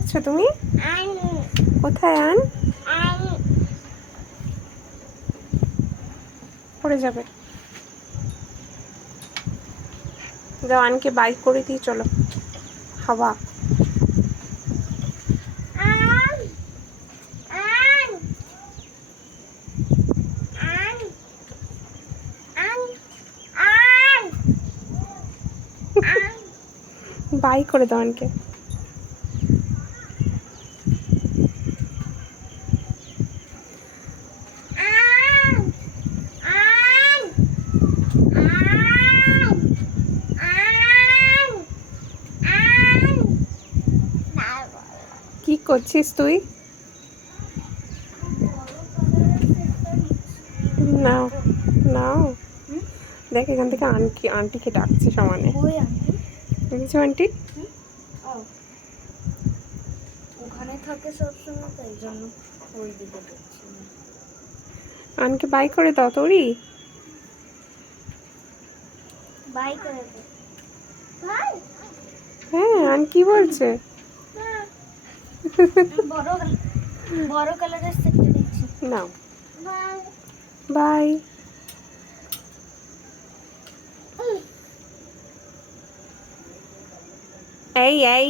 ডাকছো তুমি? কোথায় আন? পড়ে যাবে। যাও আনকে বাইক করে দিয়ে চলো। হাওয়া। বাই করে দাও আনকে। কি করছিস তুই? নাও নাও, দেখ এখান থেকে আন্টিকে ডাকছে সমানে। দেখেছো আন্টি? ওখানে থাকে সবসময়, তাই জন্য ওই দিকে দেখছি। আনকে বাই করে দাও তোরই। বাই করে দে। হ্যাঁ, আন কি বলছে? বড় কালারের সেটটা দিচ্ছি। নাও বাই। এই এই